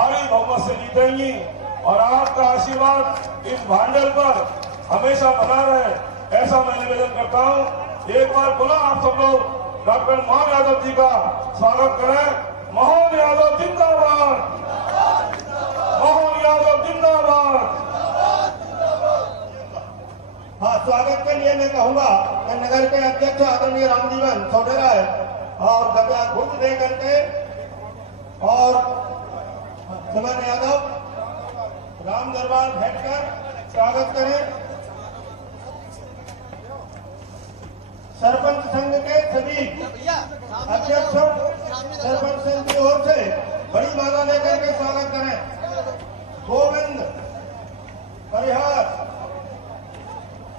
भारी बहुमत से जीतेंगी और आपका आशीर्वाद इस भांडल पर हमेशा बना रहे, ऐसा मैं निवेदन करता हूँ। एक बार पुनः आप सब लोग डॉक्टर मोहन यादव जी का स्वागत करें। मोहन यादव जिंदाबाद, मोहन यादव जिंदाबाद। हाँ, स्वागत के लिए मैं कहूँगा कि नगर के अध्यक्ष आदरणीय रामजीवन सोढेरा और गजा घुट दे करके और सुमन यादव राम दरबार बैठकर स्वागत करें। सरपंच संघ के सभी अध्यक्षों सरपंच संघ की ओर से बड़ी माला लेकर के स्वागत करें। गोविंद परिहार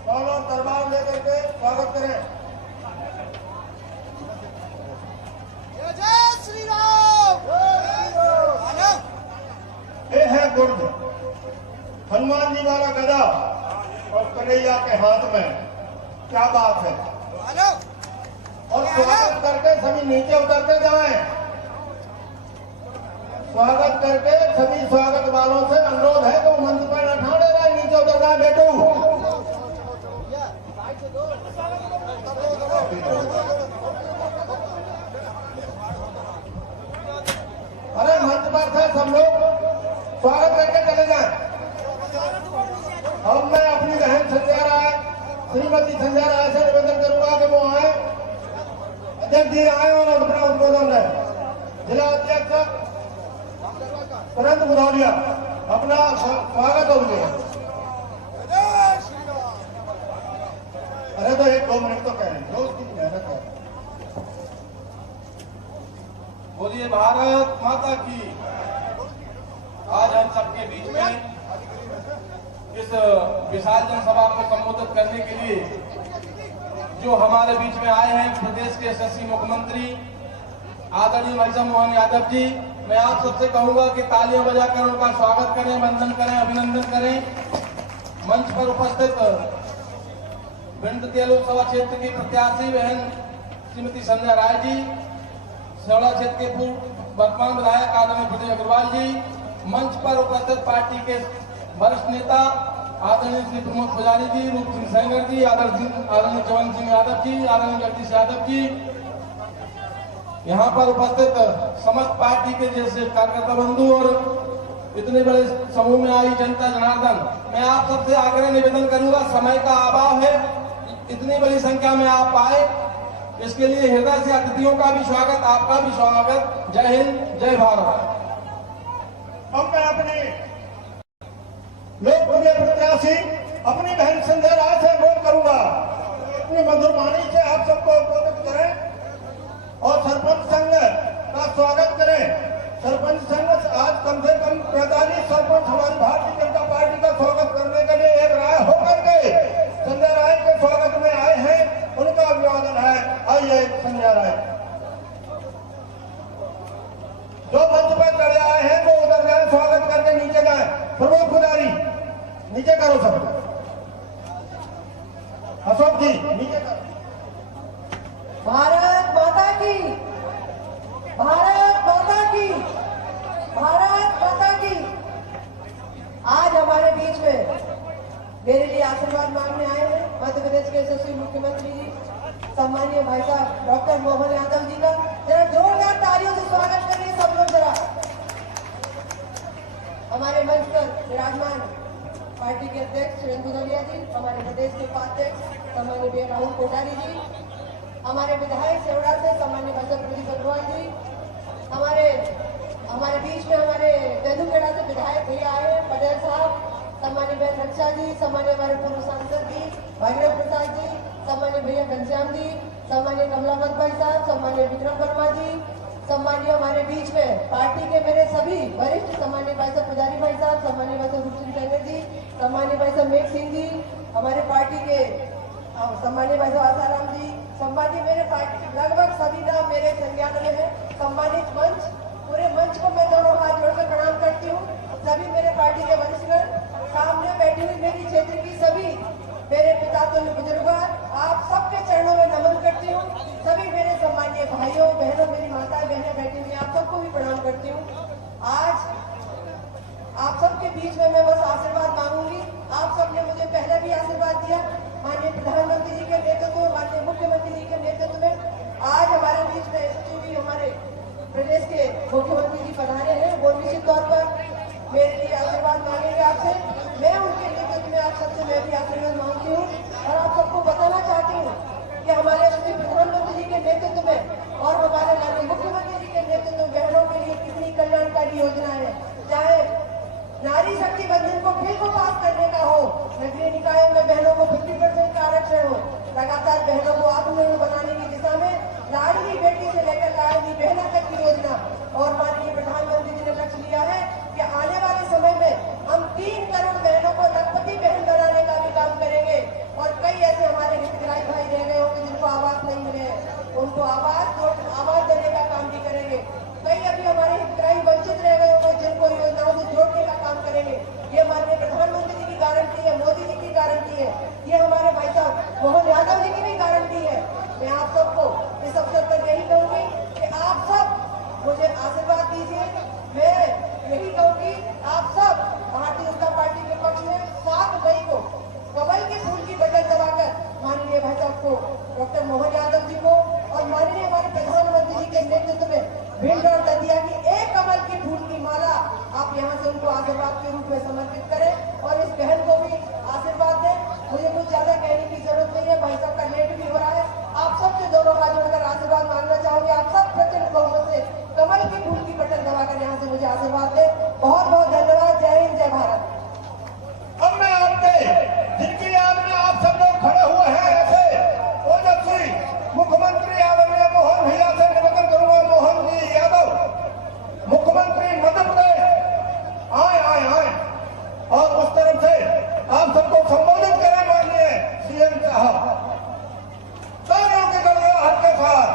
और दरबार लेकर के स्वागत करें। जय श्री राम। ये है गुर्द हनुमान जी वाला गदा और कन्हैया के हाथ में, क्या बात है। और स्वागत करके सभी नीचे उतरते जाएं। स्वागत करके सभी स्वागत वालों से अनुरोध है तो मंच पर न ठाड़े रहे, नीचे उतर जाए बेटू। अरे मंच पर से सब लोग स्वागत करके चले जाएं। अब मैं अपनी बहन संध्या राय, श्रीमती संध्या राय से निवेदन करूंगा कि वो आए, अध्यक्ष जी आए और अपना उद्बोधन रहे। जिला अध्यक्ष तुरंत बुधौलिया अपना स्वागत होंगे। अरे तो 1-2 मिनट तो कहें, जो उसकी मेहनत है। बोलिए भारत माता की। आज हम सबके बीच में इस विशाल जनसभा को संबोधित करने के लिए जो हमारे बीच में आए हैं प्रदेश के यशस्वी मुख्यमंत्री आदरणीय भाई मोहन यादव जी, मैं आप सबसे कहूंगा कि तालियां बजाकर उनका स्वागत करें, वंदन करें, अभिनंदन करें। मंच पर उपस्थित भिंड लोकसभा क्षेत्र की प्रत्याशी बहन श्रीमती संध्या राय जी, सेवड़ा क्षेत्र के पूर्व वर्तमान विधायक आदरणीय प्रदेश अग्रवाल जी, मंच पर उपस्थित पार्टी के वरिष्ठ नेता आदरणीय श्री प्रमोद पुजारी जी, रूप सिंह सेंगर जी, आदरणीय चवन सिंह यादव जी, आदरणीय जगदीश यादव जी, यहाँ पर उपस्थित समस्त पार्टी के जैसे कार्यकर्ता बंधु और इतने बड़े समूह में आई जनता जनार्दन, मैं आप सबसे आग्रह निवेदन करूंगा, समय का अभाव है, इतनी बड़ी संख्या में आप आए, इसके लिए हृदय से अतिथियों का भी स्वागत, आपका भी स्वागत। जय हिंद, जय भारत। अब मैं अपने लोकप्रिय प्रत्याशी अपनी बहन संध्या राय से अनुरोध करूंगा, अपनी मधुर वाणी से आप सबको उद्बोधित करें और सरपंच संघ का स्वागत करें। सरपंच संघ आज कम से कम 45 सरपंच हमारी भारतीय जनता पार्टी का स्वागत करने के लिए एक राय होकर के संध्या राय के स्वागत में आए हैं, उनका अभिवादन है। आइए संध्या राय, जो मंच पर चढ़े आए हैं वो उधर जाए, स्वागत करके नीचे जाए। प्रमोद पुजारी नीचे करो, सब अशोक जी नीचे करो। भारत माता की, भारत माता की, भारत माता की। आज हमारे बीच में मेरे लिए आशीर्वाद मांगने आए हैं मध्य प्रदेश के यशस्वी मुख्यमंत्री जी सम्मानीय भाई साहब डॉक्टर मोहन यादव जी का। जरा जोरदार तालियों से स्वागत करिए सब लोग जरा। हमारे मंच पर विराजमान पार्टी के अध्यक्ष सुरेंद्र बुधौलिया जी, हमारे प्रदेश के उपाध्यक्ष सम्मानीय भैया राहुल कोठारी जी, हमारे विधायक सेवड़ा से सम्मानीय भाई प्रदीप अग्रवाल जी, हमारे बीच में हमारे तेंदुखेड़ा से विधायक भैया आए हैं पटेल साहब, सम्मानीय बहन रक्षा जी, सम्मानीय हमारे पूर्व सांसद जी भागीरथ प्रसाद जी, सम्मानीय भैया घनश्याम जी, सम्मानीय कमलापत भाई साहब, सम्मानीय विक्रम वर्मा जी, सम्मानीय हमारे बीच में पार्टी के मेरे सभी वरिष्ठ सम्मानीय भाई साहब पुजारी भाई साहब, सम्मानीय भाई साहब रूप सिंह सेंगर जी, सम्मानीय भाई साहब मेघ सिंह जी, हमारे पार्टी के सम्मानीय भाई साहब आसाराम जी, सम्मानीय मेरे पार्टी लगभग सभी नाम मेरे संज्ञान में है। सम्मानित मंच, पूरे मंच को मैं दोनों हाथ जोड़कर प्रणाम करती हूँ। सभी मेरे पार्टी के वरिष्ठगण, सामने बैठी हुई मेरी क्षेत्र की सभी मेरे पिता तुल्य बुजुर्गों, आप सबके चरणों में नमन करती हूँ। सभी मेरे सम्मानीय भाइयों बहनों, मेरी माताएं बहनें बैठी हुई, आप सबको भी प्रणाम करती हूँ। आज बीच में मैं बस आशीर्वाद मांगूंगी। आप सबने मुझे पहले भी आशीर्वाद दिया, माननीय प्रधानमंत्री जी के नेतृत्व में, माननीय मुख्यमंत्री जी के नेतृत्व में। आज हमारे बीच में एसपी हमारे प्रदेश के मुख्यमंत्री जी पधारे हैं, वो निश्चित तौर पर मेरे लिए आशीर्वाद मांगेंगे आपसे। मैं उनके नेतृत्व में आप सबसे मैं भी आशीर्वाद मांगती हूँ और आप सबको बताना चाहती हूँ कि हमारे श्री प्रधानमंत्री जी के नेतृत्व में और हमारे माननीय मुख्यमंत्री जी के नेतृत्व में बहनों के लिए कितनी कल्याणकारी योजना है, चाहे नारी शक्ति बंधन को फिर को पास करने का हो, नगरीय निकायों में बहनों को 50% का आरक्षण हो, लगातार बहनों को आत्मनिर्भर बनाने की दिशा में लाडली बेटी से लेकर लाडली बहना तक की योजना। और माननीय प्रधानमंत्री जी ने लक्ष्य लिया है कि आने वाले समय में हम 3 करोड़ बहनों को लखपति बहन बनाने का भी काम करेंगे। और कई ऐसे हमारे हितग्राही भाई रह गए होंगे जिनको आवास नहीं मिले हैं, उनको आवास देने का काम भी करेंगे। कई अभी हमारे हितग्राही वंचित रह गए होंगे जिनको योजनाओं से जोड़ने का काम करेंगे। ये माननीय प्रधानमंत्री जी की गारंटी है, मोदी जी की गारंटी है, ये हमारे भाई साहब मोहन यादव जी की भी गारंटी है। मैं आप सबको इस अवसर पर यही कहूंगी कि आप सब मुझे आशीर्वाद दीजिए। मैं यही कहूंगी आप सब भारतीय जनता पार्टी के पक्ष में 7 मई को कमल के फूल की बटन दबाकर माननीय भाई साहब को, डॉक्टर मोहन यादव जी को और माननीय हमारे प्रधानमंत्री जी के नेतृत्व में भिंड और दतिया की एक कमल की फूल की माला आप यहाँ से उनको आशीर्वाद के रूप में समर्पित करें और इस बहन को भी आशीर्वाद दें। मुझे कुछ ज्यादा कहने की जरूरत नहीं है, भाई साहब का लेट भी हो रहा है। आप सबसे दोनों हाथ जोड़कर आशीर्वाद मांगना चाहूंगी। आप सब प्रचंड बहुमत से कमल की फूल की बटन दबाकर यहाँ से मुझे आशीर्वाद दें। बहुत बहुत धन्यवाद। जय हिंद, जय भारत। अब मैं आपके जिनकी याद में आप सब लोग खड़े हुए हैं ऐसे ओजस्वी मुख्यमंत्री आदरणीय मोहन भैया से निवेदन करूंगा, मोहन जी यादव मुख्यमंत्री मध्य प्रदेश आए और उस तरफ से आप सबको संबोधित करें। माननीय सीएम साहब तालियों की गड़गड़ाहट के साथ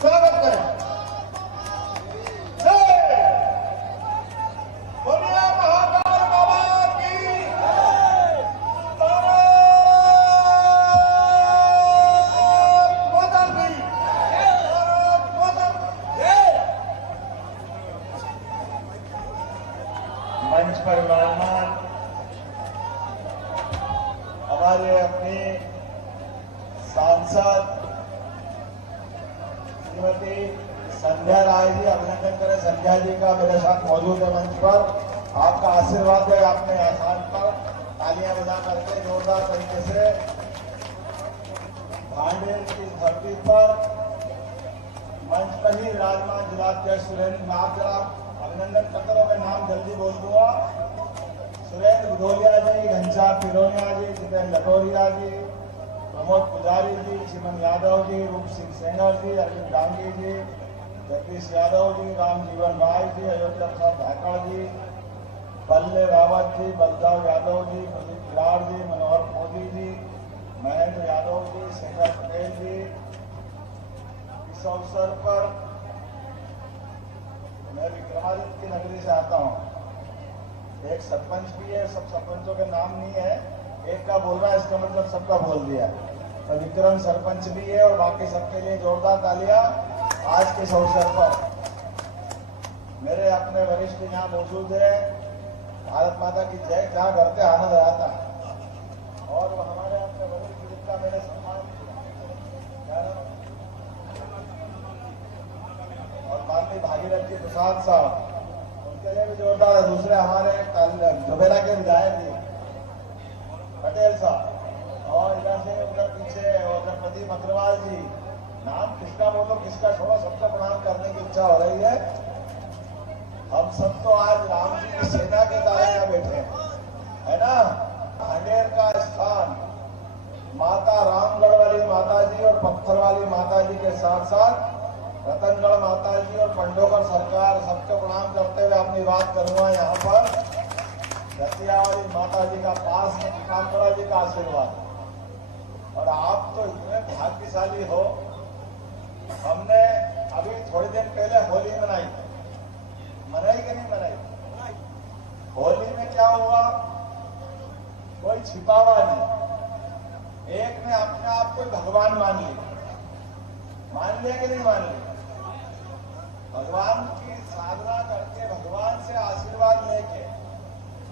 स्वागत करें। मंच पर विराजमान हमारे अपने सांसद श्रीमती संध्या राय जी, अभिनंदन करें संध्या जी का, मेरे साथ मौजूद है मंच पर। आपका आशीर्वाद है आपने आसान पर तालियां बजा करके जोरदार तरीके से भांडेर की धरती पर मंच पर ही विराजमान जिलाध्यक्ष सुरेंद्र नाथ, जरा अभिनंदन करते रहो, मैं नाम जल्दी बोल दूंगा। सुरेंद्र बुधोलिया जी, घनश्याम पिरोनिया जी, जितेंद्र लटोरिया जी, प्रमोद पुजारी जी, चिमन यादव जी, रूप सिंह सेंगर जी, अरविंद डांगी जी, जगदीश यादव जी, राम जीवन राय जी, अयोध्या प्रसाद धाकड़ जी, बल्ले रावत जी, बलदाव यादव जी, प्रदीप किराड़ जी, मनोहर मोदी जी, महेंद्र यादव जी, शेखर पटेल जी। इस अवसर पर मैं विक्रमादित्य की नगरी से आता हूँ। एक सरपंच भी है, सब सरपंचों के नाम नहीं है, एक का बोल रहा है इसका मतलब सबका बोल दिया। तो विक्रम सरपंच भी है और बाकी सबके लिए जोरदार तालियां आज के इस अवसर पर। मेरे अपने वरिष्ठ यहाँ मौजूद है, भारत माता की जय, क्या करते आनंद आता और वो हमारे अपने वरिष्ठ जिनका मैंने सम्मान किया और माननीय भागीरथी प्रसाद साहब, उनके लिए भी जोरदार है। दूसरे हमारे झुबेरा के विधायक जी पटेल साहब और इधर से उधर पीछे और प्रदीप अग्रवाल जी, नाम किसका बोलो किसका छोड़ो, सबको प्रणाम करने की इच्छा हो रही है। हम सब तो आज राम जी की सेना के तारे यहाँ बैठे हैं, है ना। भांडेर का स्थान माता रामगढ़ वाली माता जी और पत्थर वाली माता जी के साथ साथ रतनगढ़ माता जी और पंडोकर सरकार, सबको प्रणाम करते हुए अपनी बात करूंगा। यहाँ पर दतिया वाली माता जी का पास में टीकामगढ़ जी का आशीर्वाद, और आप तो इतने भाग्यशाली हो। हमने अभी थोड़ी दिन पहले होली मनाई कि नहीं मनाई? होली में क्या हुआ, कोई छिपावा नहीं, एक ने अपने आप को भगवान मान लिया कि नहीं मान लिया? भगवान की साधना करके भगवान से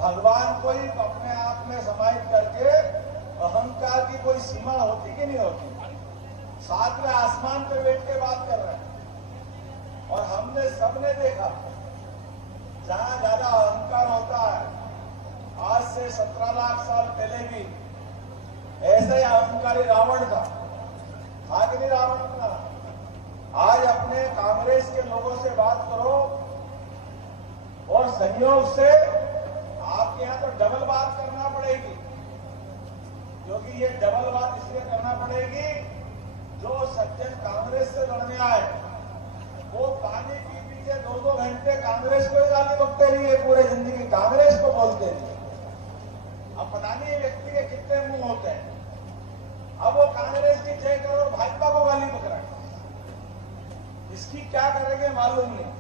भगवान को ही अपने आप में समाहित करके अहंकार की कोई सीमा होती कि नहीं होती? साथ में आसमान पे बैठ के बात कर रहे हैं और हमने सबने देखा जहां ज्यादा अहंकार होता है, आज से 17 लाख साल पहले भी ऐसे ही अहंकारी रावण था कि नहीं? रावण था। आज अपने कांग्रेस के लोगों से बात करो और संयोग से आपके यहाँ तो डबल बात करना पड़ेगी, क्योंकि ये डबल बात इसलिए करना पड़ेगी, जो सज्जन कांग्रेस से लड़ने आए वो पानी पी पी के 2-2 घंटे कांग्रेस को ही गाली बकते रही है, पूरे जिंदगी कांग्रेस को बोलते रही। अब पता नहीं ये व्यक्ति के कितने मुंह होते हैं। अब वो कांग्रेस की जय करो और भाजपा को गाली बक रहे हैं, इसकी क्या करेंगे मालूम नहीं।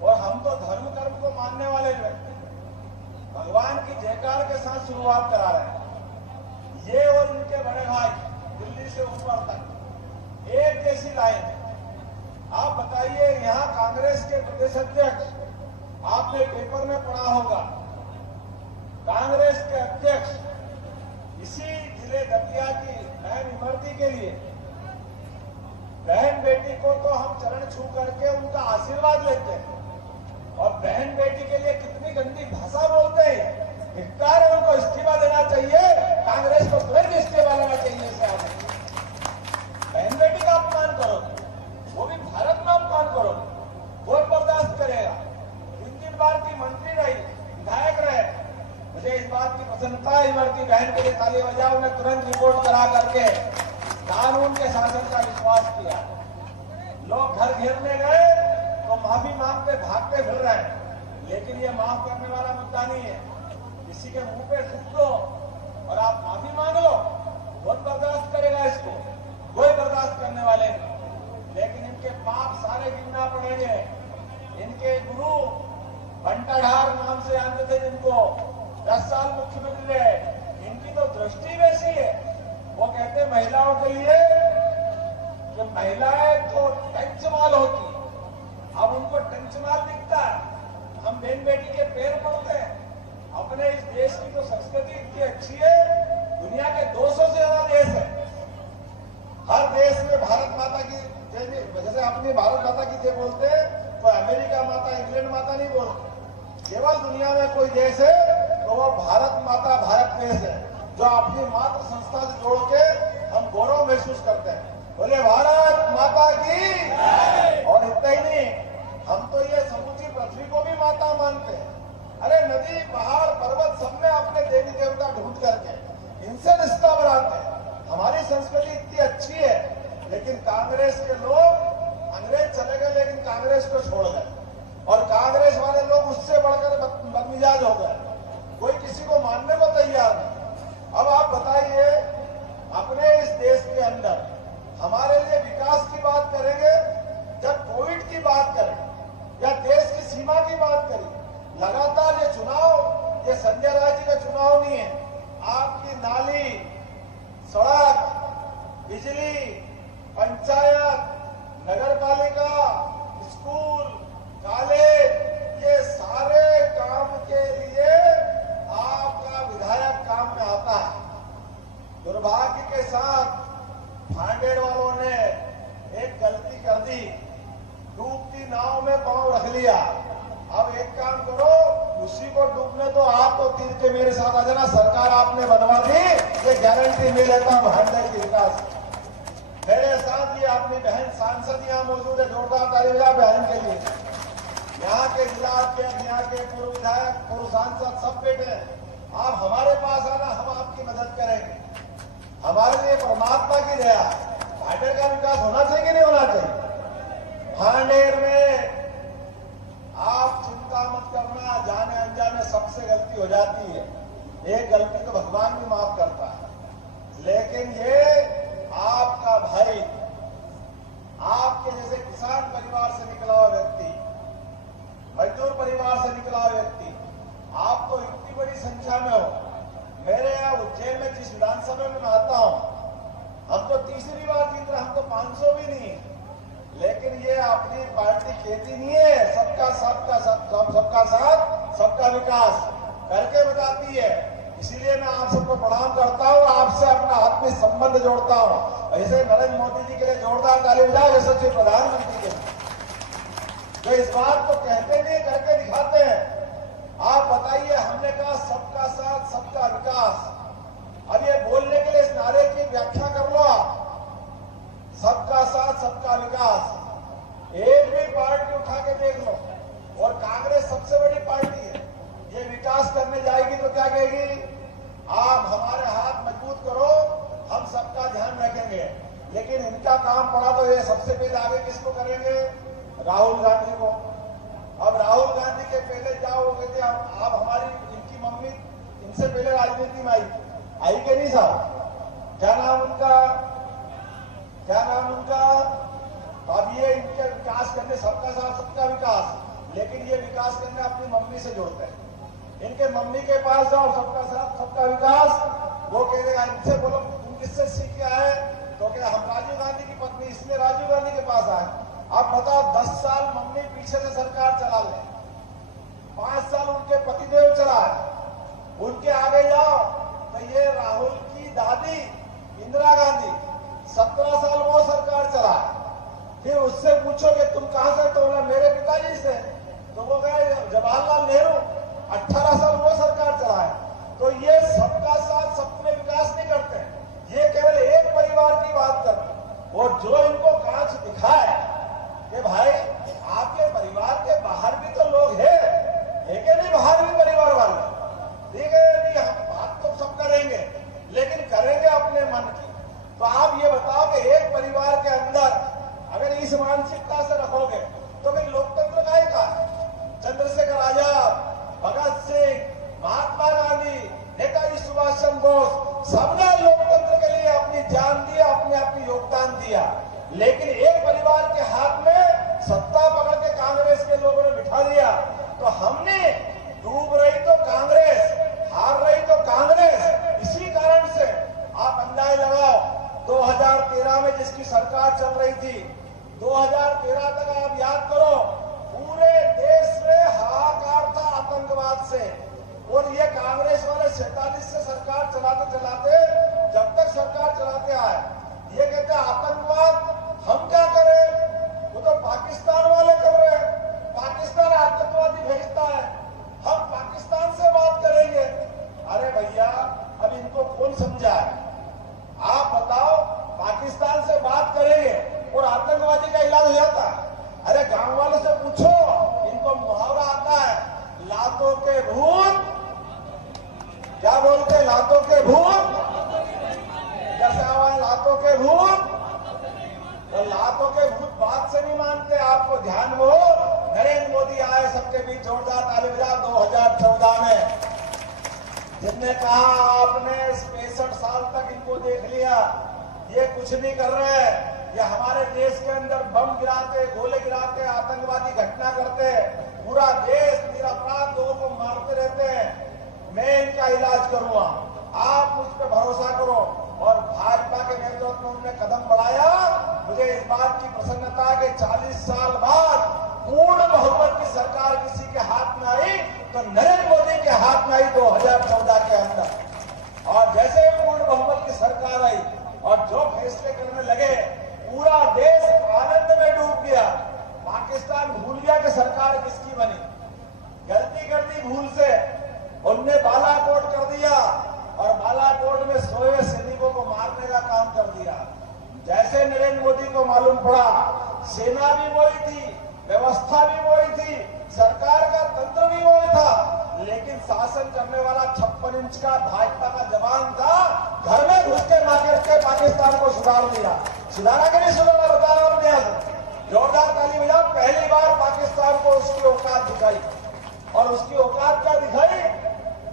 और हम तो धर्म कर्म को मानने वाले व्यक्ति भगवान की जयकार के साथ शुरुआत करा रहे हैं। ये और उनके बड़े भाई दिल्ली से ऊपर तक एक जैसी लाइन है। आप बताइए, यहाँ कांग्रेस के प्रदेश अध्यक्ष, आपने पेपर में पढ़ा होगा, कांग्रेस के अध्यक्ष इसी जिले दतिया की बहन इमरती के लिए, बहन बेटी को तो हम चरण छू करके उनका आशीर्वाद लेते हैं और बहन बेटी के लिए कितनी गंदी भाषा बोलते हैं। धिक्कार है, उनको इस्तीफा देना चाहिए, कांग्रेस को तुरंत इस्तीफा लेना चाहिए। इसे आगे बहन बेटी का अपमान करो, वो भी भारत में अपमान करो, कौन बर्दाश्त करेगा? 3 बार की मंत्री रही, विधायक रहे। मुझे इस बात की प्रसन्नता है, इमरती बहन के लिए ताली बजाओ। उन्हें तुरंत रिपोर्ट करा करके कानून के शासन का विश्वास किया। लोग घर घेरने गए तो माफी मांगते भागते फिर रहे हैं, लेकिन ये माफ करने वाला मुद्दा नहीं है। किसी के मुंह पे थूक दो और आप माफी मांग लो, कौन बर्दाश्त करेगा इसको? कोई बर्दाश्त करने वाले नहीं। लेकिन इनके पाप सारे गिनना पड़ेंगे। इनके गुरु बंटाढार नाम से जानते थे जिनको, 10 साल मुख्यमंत्री रहे, इनकी तो दृष्टि वैसी है। वो कहते महिलाओं के लिए कि महिलाएं तो टंचमाल होती, अब उनको टंचमाल दिखता है। हम बहन बेटी के पैर पड़ते हैं। अपने इस देश की तो संस्कृति इतनी अच्छी है, दुनिया के 200 से ज्यादा देश है। हर देश में भारत माता की जैसे अपनी भारत माता की जय बोलते हैं, तो अमेरिका माता, इंग्लैंड माता नहीं बोलते। केवल दुनिया में कोई देश है तो वो भारत माता, भारत देश है, जो अपनी मातृ संस्था से जोड़ के हम गौरव महसूस करते हैं। बोले भारत माता की। और इतना ही नहीं, हम तो ये समूची पृथ्वी को भी माता मानते हैं। अरे नदी, पहाड़, पर्वत, सब में अपने देवी देवता ढूंढ करके इनसे रिश्ता बनाते हैं। हमारी संस्कृति इतनी अच्छी है, लेकिन कांग्रेस के लोग, अंग्रेज चले गए लेकिन कांग्रेस को छोड़ गए, और कांग्रेस वाले लोग उससे बढ़कर बदमिजाज हो गए। कोई किसी को मानने को तैयार नहीं। अब आप बताइए, अपने इस देश के अंदर हमारे लिए विकास की बात करेंगे, जब कोविड की बात करें या देश की सीमा की बात करें, लगातार ये चुनाव, ये संजय राय जी का चुनाव नहीं है। आपकी नाली, सड़क, बिजली, पंचायत, नगर पालिका, स्कूल, कॉलेज, ये सारे काम के लिए आपका विधायक काम में आता है। दुर्भाग्य के साथ भांडेर वालों ने एक गलती कर दी, डूबती नाव में पांव रख लिया। अब एक काम करो, उसी को डूबने दो, आप तो तीर के मेरे साथ आ जाना, सरकार आपने बनवा दी, ये गारंटी मिल लेता हूं भांडेर की विकास। मेरे साथ ये अपनी बहन सांसद यहाँ मौजूद है, जोरदार ताली बजा बहन के लिए। यहाँ के जिला अध्यक्ष, यहाँ के पूर्व विधायक, पूर्व सांसद सब बैठे हैं। आप हमारे पास आना, हम आपकी मदद करेंगे। हमारे लिए परमात्मा की दया। भांडेर का विकास होना चाहिए कि नहीं होना चाहिए? भांडेर में आप चिंता मत करना, जाने अनजाने सबसे गलती हो जाती है। एक गलती तो भगवान भी माफ करता है, लेकिन ये आपका भाई, आपके जैसे किसान परिवार से निकला हुआ व्यक्ति, मजदूर परिवार से निकला हुआ व्यक्ति, आप तो इतनी बड़ी संख्या में हो। मेरे यहाँ उज्जैन में जिस विधानसभा में मैं आता हूँ, हम तो तीसरी बार जीत रहे, हम तो 500 भी नहीं। लेकिन ये अपनी पार्टी खेती नहीं है, सबका साथ, सबका विकास। करके बताती है। इसीलिए मैं आप सबको प्रणाम करता हूँ, आपसे अपना आत्मीय संबंध जोड़ता हूँ। ऐसे नरेंद्र मोदी जी के लिए जोरदार ताली बजाओ, यशस्वी प्रधानमंत्री के लिए जो इस बात को कहते नहीं करके दिखाते हैं। आप बताइए, हमने कहा सबका साथ सबका विकास। अब ये बोलने के लिए इस नारे की व्याख्या कर लो आप, सबका साथ सबका विकास। एक भी पार्टी उठा के देख लो, और कांग्रेस सबसे बड़ी पार्टी है, ये विकास करने जाएगी तो क्या कहेगी, आप हमारे हाथ मजबूत करो, हम सबका ध्यान रखेंगे। लेकिन इनका काम पड़ा तो ये सबसे पहले आगे किसको करेंगे, राहुल गांधी को। अब राहुल गांधी के पहले जाओ कहते आप हमारी, इनकी मम्मी इनसे पहले राजनीति में आई के नहीं साहब, क्या नाम उनका, क्या नाम उनका। तो अब ये इनके विकास करने, सबका साथ सबका विकास, लेकिन ये विकास करने अपनी मम्मी से जोड़ते हैं। इनके मम्मी के पास जाओ, सबका साथ सबका विकास, वो कह देगा, इनसे बोलो तुम किससे सीख के आए, तो क्या हम राजीव गांधी की पत्नी, इसलिए राजीव गांधी के पास आए। अब बताओ, 10 साल मम्मी पीछे से सरकार चला ले, 5 साल उनके पतिदेव चला है, उनके आगे जाओ तो ये राहुल की दादी इंदिरा गांधी 17 साल वो सरकार चला है। फिर उससे पूछोगे तुम कहां से, तो बोला मेरे पिताजी से, तो वो गए जवाहरलाल नेहरू, 18 साल वो सरकार चला है। तो ये सबका साथ सबने विकास नहीं करते, ये केवल एक परिवार की बात करते। और जो इनको कांच दिखाए कि भाई आपके परिवार के बाहर भी तो लोग हैं, कि नहीं, बाहर भी परिवार वाले, ठीक है नहीं, हम बात तो सब करेंगे लेकिन करेंगे अपने मन की। तो आप ये बताओ कि एक परिवार के अंदर अगर इस मानसिकता से रखोगे तो फिर लोकतंत्र का ही का है। चंद्रशेखर आजाद, भगत सिंह, महात्मा गांधी, नेताजी सुभाष चंद्र बोस, सबने लोकतंत्र के लिए अपनी जान दी, अपने योगदान दिया। लेकिन एक परिवार के हाथ में सत्ता पकड़ के कांग्रेस के लोगों ने बिठा दिया, तो हमने डूब रही तो कांग्रेस, हार रही तो कांग्रेस। इसी कारण से आप अंदाज लगाओ, 2013 में जिसकी सरकार चल रही थी, 2013 तक आप याद करो, पूरे देश में हाहाकार था आतंकवाद से। और ये कांग्रेस वाले 47 से सरकार चलाते चलाते जब तक सरकार चलाते आए, ये कहते आतंकवाद हम क्या करें, वो तो पाकिस्तान वाले कर रहे हैं, पाकिस्तान आतंकवादी भेजता है, हम पाकिस्तान से बात करेंगे। अरे भैया, अब इनको कौन समझाए, आप बताओ, पाकिस्तान से बात करेंगे और आतंकवादी का इलाज हो जाता। अरे गांव वालों से पूछो, इनको मुहावरा आता है, लातों के भूत, क्या बोलते, लातों के भूत, जैसे आवाज लातों के भूत, तो लातों के भूत बात से नहीं मानते। आपको ध्यान में हो, नरेंद्र मोदी आए, सबके बीच जोरदार ताली बजा 2014 में, जिनने कहा आपने 65 साल तक इनको देख लिया, ये कुछ नहीं कर रहे, ये हमारे देश के अंदर बम गिराते, गोले गिराते, आतंकवादी घटना करते, पूरा देश निरपराध लोगों को मारते रहते हैं, मैं इनका इलाज करूंगा, आप मुझ पर भरोसा करो। और भाजपा के नेतृत्व में उन्होंने कदम बढ़ाया। मुझे इस बात की प्रसन्नता है कि 40 साल बाद पूर्ण बहुमत की सरकार किसी के हाथ में आई, तो नरेंद्र मोदी के हाथ में आई 2014 के अंदर। और जैसे पूर्ण बहुमत की सरकार आई और जो फैसले करने लगे, पूरा देश आनंद में डूब गया। पाकिस्तान भूल गया कि सरकार किसकी बनी, गलती कर दी भूल से, उनने बालाकोट कर दिया और बालाकोट में सोए सैनिकों को मारने का काम कर दिया। जैसे नरेंद्र मोदी को मालूम पड़ा, सेना भी वही थी, व्यवस्था भी वही थी, सरकार का तंत्र भी वही था, लेकिन शासन करने वाला 56 इंच का भाजपा का जवान था, घर में घुस के मार के पाकिस्तान को सुधार दिया। सुधारा कि नहीं सुधारा, बताया आपने, जोरदार ताली बजाओ। पहली बार पाकिस्तान को उसकी औकात दिखाई, और उसकी औकात क्या दिखाई,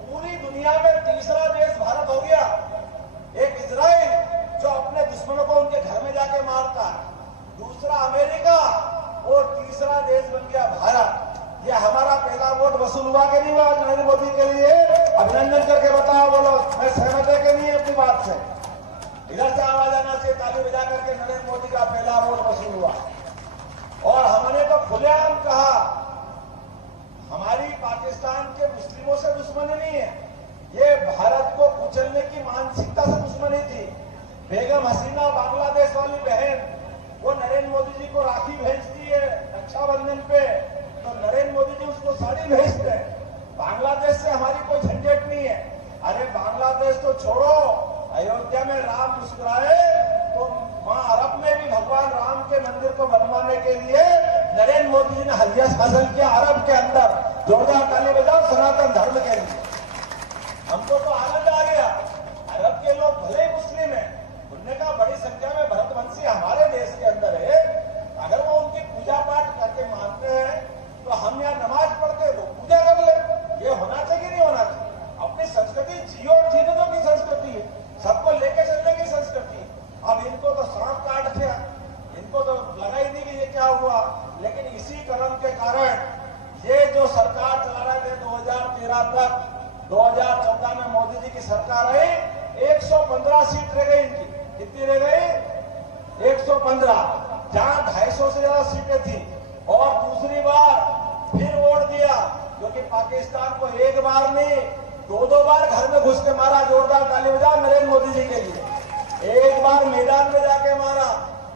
पूरी दुनिया में तीसरा देश भारत हो गया। एक इजराइल जो अपने दुश्मनों को उनके घर में जाके मारता है, दूसरा अमेरिका, और तीसरा देश बन गया भारत। ये हमारा पहला वोट वसूल हुआ कि नहीं हुआ नरेंद्र मोदी के लिए, अभिनंदन करके बताओ, बोलो मैं सहमत है कि नहीं अपनी बात से। इधर से आवाज आना चाहिए, ताली बजा करके नरेंद्र मोदी का पहला वोट वसूल हुआ। और हमने तो खुलेआम कहा, हमारी पाकिस्तान के मुस्लिम मुस्लिमों से दुश्मनी नहीं है, ये भारत को कुचलने की मानसिकता से दुश्मनी थी। बेगम हसीना बांग्लादेश वाली बहन, वो नरेंद्र मोदी जी को राखी भेजती है रक्षाबंधन पे, तो नरेंद्र मोदी जी उसको साड़ी भेजते हैं। बांग्लादेश से हमारी कोई झंझट नहीं है। अरे बांग्लादेश तो छोड़ो, अयोध्या में राम मुस्कुराए तो वहां अरब में भी भगवान राम के मंदिर को बनवाने के लिए नरेंद्र मोदी जी ने हदिया हासिल किया अरब के अंदर। जोरदार ताली बजाओ सनातन धर्म के लिए। हमको तो आनंद आ गया। अरब के लोग भले ही मुस्लिम है, उनने कहा बड़ी संख्या में भरतवंशी हमारे देश के अंदर है, अगर वो उनकी पूजा पाठ करके मानते हैं तो हम यहाँ नमाज पढ़ते वो पूजा कर ले। ये होना चाहिए नहीं होना चाहिए? अपनी संस्कृति जियो और जीने दो की संस्कृति है, सबको लेके चलने की संस्कृति। अब इनको तो सांप काट दिया, इनको तो लगा ही नहीं कि ये क्या हुआ। लेकिन इसी कर्म के कारण ये जो सरकार चला रहे थे 2013 तक, 2014 में मोदी जी की सरकार आई, 115 सीट रह गई इनकी। कितनी रह गई? 115, जहां 250 से ज्यादा सीटें थी। और दूसरी बार फिर वोट दिया, क्योंकि पाकिस्तान को एक बार नहीं 2-2 बार घर में घुस के मारा। जोरदार ताली बजाओ नरेंद्र मोदी जी के लिए। एक बार मैदान में जाके मारा,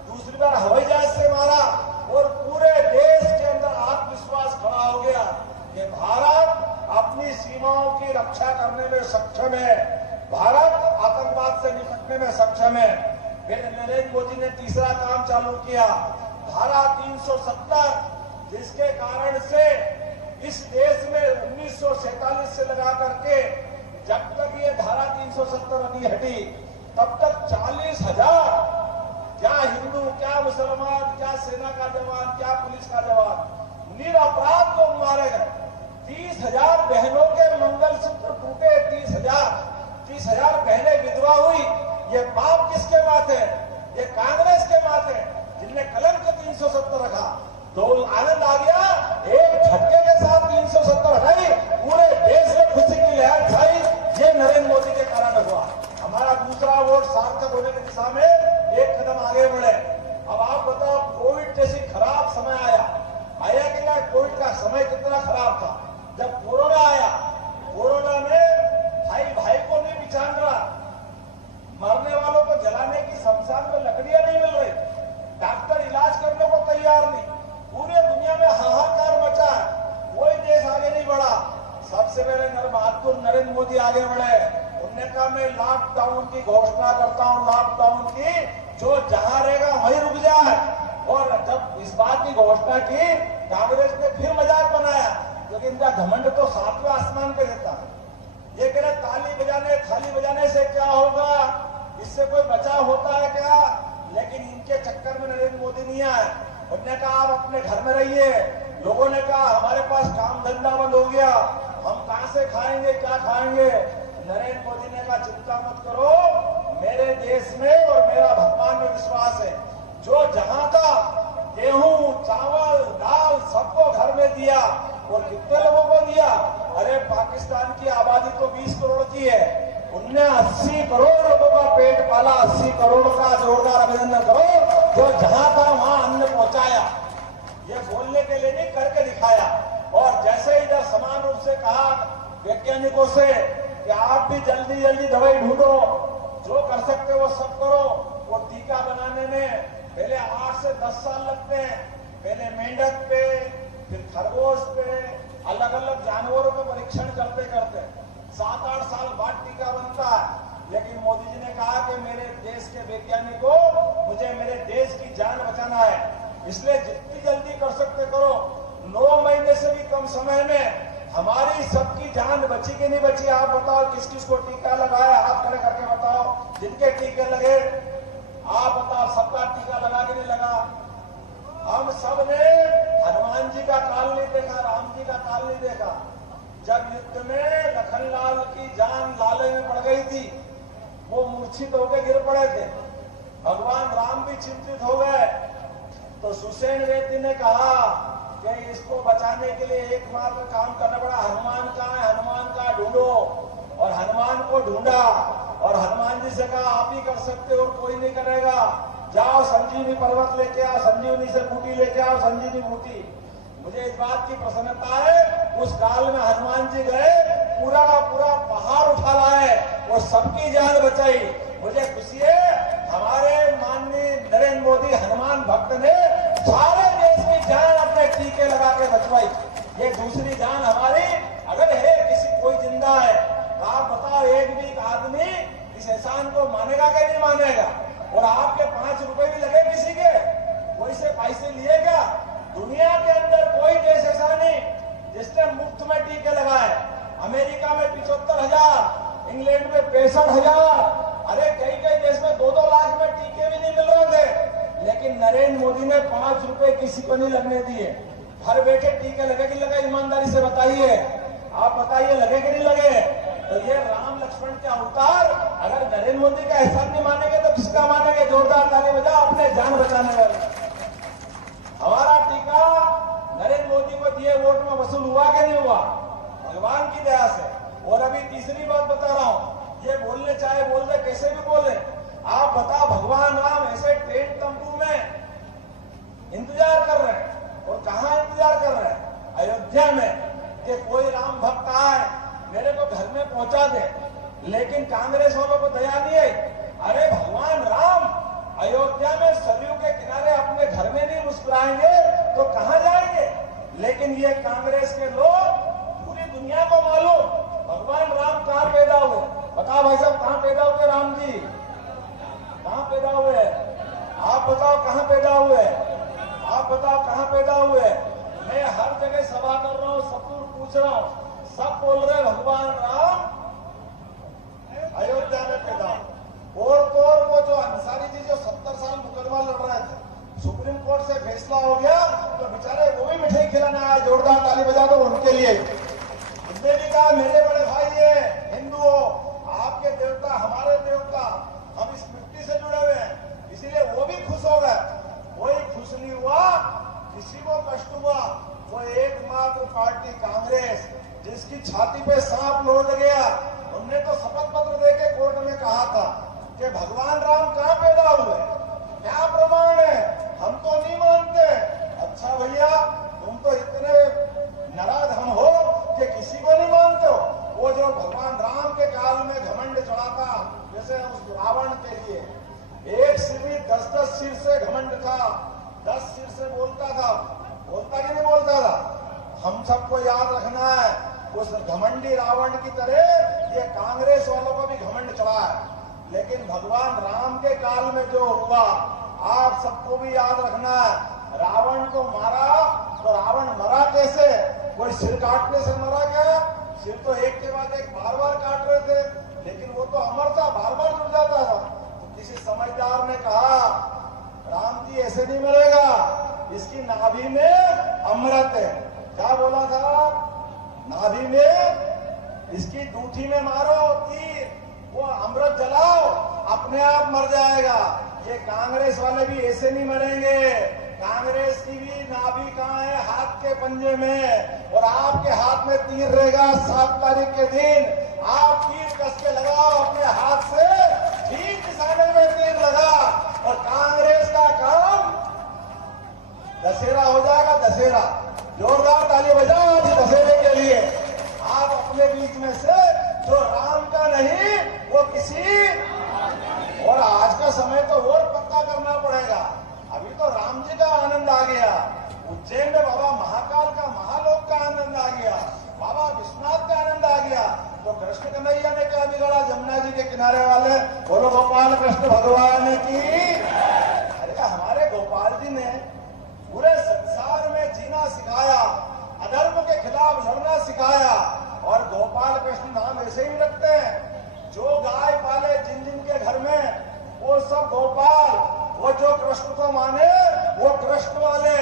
दूसरी बार हवाई जहाज से मारा, और पूरे देश के अंदर आत्मविश्वास खड़ा हो गया कि भारत अपनी सीमाओं की रक्षा करने में सक्षम है, भारत आतंकवाद से निपटने में सक्षम है। फिर नरेंद्र मोदी ने तीसरा काम चालू किया, धारा 370, जिसके कारण से इस देश में 1947 से लगा करके जब तक ये धारा 370 नहीं हटी तब तक 40,000, क्या हिंदू, क्या मुसलमान, क्या सेना का जवान, क्या पुलिस का जवान, निरपराध लोग मारे गए। 30,000 बहनों के मंगलसूत्र टूटे, 30,000 बहनें विधवा हुई। ये पाप किसके माथे है? ये कांग्रेस के माथे है, जिनने कलंक 370 रखा। तो आनंद आ गया, एक झटके के साथ 370 हटाई, पूरे देश में खुशी की लहर छाई। ये नरेंद्र मोदी के कारण हुआ। हमारा दूसरा वोट सार्थक होने की दिशा में एक कदम आगे बढ़े। अब आप बताओ, कोविड जैसी खराब समय आया कि ना? कोविड का समय कितना खराब था। जब कोरोना आया, कोरोना में भाई भाई को नहीं पहचान रहा, मरने वालों को जलाने की शमशान में लकड़ियां नहीं मिल रही, डॉक्टर इलाज करने को तैयार नहीं, पूरे दुनिया में हाहाकार मचा है, कोई देश आगे नहीं बढ़ा। सबसे पहले महत्वपूर्ण नरेंद्र मोदी आगे बढ़े। उन्होंने कहा मैं लॉकडाउन की घोषणा करता हूं, लॉकडाउन की, जो जहां रहेगा वहीं रुक जाए। और जब इस बात की घोषणा की, कांग्रेस ने फिर मजाक बनाया, क्योंकि इनका घमंड तो 7वें आसमान पे रहता है। ये कह रहे ताली बजाने थाली बजाने से क्या होगा, इससे कोई बचाव होता है क्या? लेकिन इनके चक्कर में नरेंद्र मोदी नहीं आए। उन्होंने कहा आप अपने घर में रहिए। लोगों ने कहा हमारे पास काम धंधा बंद हो गया, हम कहां से खाएंगे, क्या खाएंगे? नरेंद्र मोदी ने कहा चिंता मत करो, मेरे देश में और मेरा भगवान में विश्वास है। जो जहां था गेहूं, चावल, दाल सबको घर में दिया। और कितने लोगों को दिया? अरे पाकिस्तान की आबादी तो 20 करोड़ की है, उनने 80 करोड़ लोगों का पेट पाला। 80 करोड़ का जोरदार अभिनंदन करो। जो जहां था वहां अन्न पहुंचाया। ये बोलने के लिए नहीं, करके दिखाया। और जैसे इधर समान रूप से कहा वैज्ञानिकों से कि आप भी जल्दी जल्दी दवाई ढूंढो, जो कर सकते हो वो सब करो। वो टीका बनाने में पहले 8 से 10 साल लगते हैं, पहले मेंढक पे, फिर खरगोश पे, अलग अलग जानवरों पे परीक्षण करते करते 7-8 साल बाद टीका बनता है। लेकिन मोदी जी ने कहा कि मेरे देश के वैज्ञानिकों, मुझे मेरे देश की जान बचाना है, इसलिए जितनी जल्दी कर सकते करो। 9 महीने से भी कम समय में हमारी सबकी जान बची कि नहीं बची? आप बताओ, किस किस को टीका लगाया? हाथ खड़े करके बताओ, जिनके टीके लगे आप बताओ, सबका टीका लगा कि नहीं लगा? हम सब ने हनुमान जी का काल नहीं देखा, राम जी का काल नहीं देखा। जब युद्ध में लखनलाल की जान लाले में पड़ गई थी, वो मूर्छित होकर गिर पड़े थे, भगवान राम भी चिंतित हो गए। तो सुसेन रेड्डी ने कहा कि इसको बचाने के लिए एकमात्र काम करना पड़ा, हनुमान कहाँ है, हनुमान कहाँ ढूंढो। और हनुमान को ढूंढा और हनुमान जी से कहा आप ही कर सकते हो, कोई नहीं करेगा, जाओ संजीवनी पर्वत लेके आओ, संजीवनी से बूटी लेके आओ, संजीवनी बूटी। मुझे इस बात की प्रसन्नता है, उस काल में हनुमान जी गए सबकी जान बचाई। मुझे खुशी है हमारे माननीय नरेंद्र मोदी हनुमान भक्त ने सारे देश की जान अपने टीके लगा के बचवाई। ये दूसरी जान हमारी अगर है किसी कोई जिंदा है तो आप बताओ एक भी एक आदमी इस एहसान को मानेगा कि नहीं मानेगा? और आपके 5 रुपए भी लगे किसी के, कोई से पैसे लिए क्या? दुनिया के अंदर कोई देश ऐसा नहीं जिसने मुफ्त में टीके लगाए। अमेरिका में 75,000, इंग्लैंड में 65,000, अरे कई कई देश में 2-2 लाख में टीके भी नहीं मिल रहे थे। लेकिन नरेंद्र मोदी ने 5 रुपए किसी को नहीं लगने दिए। घर बैठे टीके लगे कि लगे? ईमानदारी से बताइए, आप बताइए लगे कि नहीं लगे? तो ये राम लक्ष्मण के अवतार अगर नरेंद्र मोदी का एहसान नहीं मानेंगे तो किसका मानेंगे? जोरदार ताली बजाओ अपने जान बचाने वाले। हमारा टीका नरेंद्र मोदी को दिए वोट में वसूल हुआ कि नहीं हुआ? भगवान की दया से। और अभी तीसरी बात बता रहा हूं, ये बोलने चाहे बोल दे, कैसे भी बोले, आप बताओ भगवान राम ऐसे ट्रेन तंबू में इंतजार कर रहे हैं। और कहां इंतजार कर रहे हैं? अयोध्या में, कि कोई राम भक्त आए मेरे को घर में पहुंचा दे। लेकिन कांग्रेस वालों को दया नहीं है। अरे भगवान राम अयोध्या में सरयू के किनारे अपने घर में नहीं मुस्कुराएंगे तो कहां जाएंगे? लेकिन ये कांग्रेस के लोग, पूरी दुनिया को मालूम भगवान राम कहां पैदा हुए। बताओ भाई साहब, कहां पैदा हुए राम जी? कहां पैदा हुए? आप बताओ कहां पैदा हुए? आप बताओ कहां पैदा हुए? मैं हर जगह सभा कर रहा हूं, सबको पूछ रहा हूं, सब बोल रहे भगवान राम अयोध्या में पैदा। और तो और वो जो अंसारी जी जो 70 साल मुकदमा लड़ रहे थे, सुप्रीम कोर्ट से फैसला हो गया तो बेचारे वो भी मिठाई खिलाने आए। जोरदार ताली बजा दो उनके लिए। उसने भी कहा मेरे बड़े भाई ये हिंदुओं, आपके देवता हमारे देवता, हम इस मिट्टी से जुड़े हुए हैं, इसीलिए वो भी खुश हो गए। कोई खुश नहीं हुआ, किसी को कष्ट हुआ। वो एकमात्र पार्टी कांग्रेस जिसकी छाती पे सांप लौट गया, उनने तो शपथ पत्र देके कोर्ट में कहा था कि भगवान राम कहां पैदा हुए, क्या प्रमाण है? हम तो नहीं मानते। अच्छा भैया, तुम तो इतने नाराज हम हो कि किसी को नहीं मानते हो। वो जो भगवान राम के काल में घमंड चढ़ाता, जैसे उस रावण के लिए एक सिर भी 10-10 सिर से घमंड था, 10 सिर से बोलता था। बोलता कि नहीं बोलता था? हम सबको याद रखना है, उस घमंडी रावण की तरह ये कांग्रेस वालों को भी घमंड चढ़ा है। लेकिन भगवान राम के काल में जो हुआ, आप सबको भी याद रखना है। रावण को मारा तो रावण मरा कैसे? कोई सिर काटने से मरा क्या? सिर तो एक के बाद एक बार बार काट रहे थे, लेकिन वो तो अमर था, बार बार जुड़ जाता था। तो किसी समझदार ने कहा राम जी ऐसे नहीं मरेगा, इसकी नाभि में अमृत है। क्या बोला था? नाभि में, इसकी दूठी में मारो तीर, वो अमृत जलाओ, अपने आप मर जाएगा। ये कांग्रेस वाले भी ऐसे नहीं मरेंगे। कांग्रेस की भी नाभि कहाँ है? हाथ के पंजे में। और आपके हाथ में तीर रहेगा 7 तारीख के दिन। आप तीर कस के लगाओ अपने हाथ से, ठीक निशाने में तीर लगा, और कांग्रेस का काम दशहरा हो जाएगा। दशहरा, जोरदार ताली बजाओ आज दशहरे के लिए। आप अपने बीच में से जो राम का नहीं वो किसी और, आज का समय तो और पक्का करना पड़ेगा। अभी तो राम जी का आनंद आ गया, उज्जैन में बाबा महाकाल का, महालोक का आनंद आ गया, बाबा विश्वनाथ का आनंद आ गया। तो कृष्ण कन्हैया ने क्या बिगड़ा? जमुना जी के किनारे वाले बोलो गोपाल कृष्ण भगवान की। अरे हमारे गोपाल जी ने पूरे संसार में जीना सिखाया, अधर्म के खिलाफ लड़ना सिखाया। और गोपाल कृष्ण नाम ऐसे ही रखते हैं। जो गाय पाले जिन जिन के घर में, वो सब गोपाल। वो जो कृष्ण को माने वो कृष्ण वाले,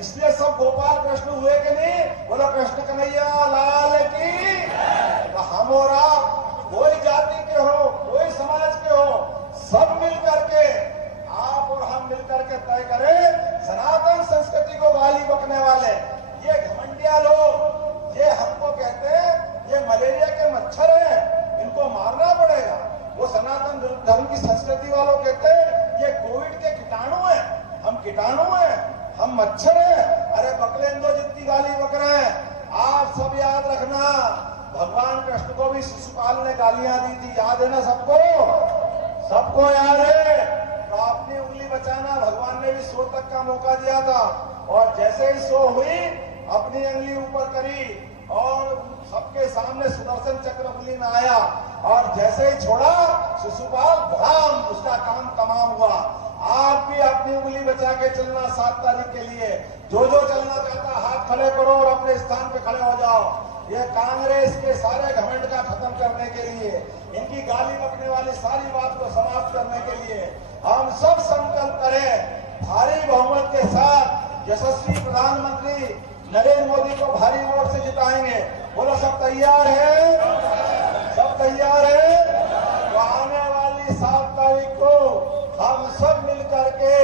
इसलिए सब गोपाल कृष्ण हुए कि नहीं? बोलो कृष्ण कन्हैया लाल की। तो हम और आप कोई जाति के हो, कोई समाज के हो, सब मिल करके, आप और हम मिल करके तय करें सनातन संस्कृति को गाली बकने वाले ये घमंडिया लोग, ये हमको कहते हैं ये मलेरिया के मच्छर हैं, इनको मारना पड़ेगा। वो सनातन धर्म की संस्कृति वालों कहते हैं ये कोविड के कीटाणु हैं, हम कीटाणु हैं, हम मच्छर हैं। अरे बकलेंदो जितनी गाली बक रहे हैं। आप सब याद रखना, भगवान कृष्ण को भी शिशुपाल ने गालियां दी थी, याद है ना सबको? सबको याद है। तो अपनी उंगली बचाना भगवान ने भी 100 तक का मौका दिया था, और जैसे ही 100 हुई अपनी उंगली ऊपर करी और सबके सामने सुदर्शन चक्र उंगली में आया, और जैसे ही छोड़ा शिशुपाल भ्राम, उसका काम तमाम हुआ। आप भी अपनी उंगली बचा के चलना 7 तारीख के लिए। जो जो चलना चाहता हाथ खड़े करो और अपने स्थान पे खड़े हो जाओ। ये कांग्रेस के सारे घमंड का खत्म करने के लिए, इनकी गाली बकने वाली सारी बात को समाप्त करने के लिए हम सब संकल्प करें। भारी बहुमत के साथ यशस्वी प्रधानमंत्री नरेंद्र मोदी को भारी वोट से जिताएंगे। बोलो सब तैयार है? सब तैयार है? तो आने वाली 7 तारीख को हम सब मिलकर के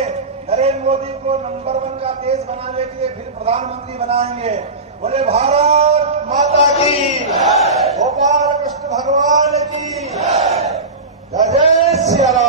नरेंद्र मोदी को नंबर 1 का देश बनाने के लिए फिर प्रधानमंत्री बनाएंगे। बोले भारत माता की, गोपाल कृष्ण भगवान की जय। जय श्री राम।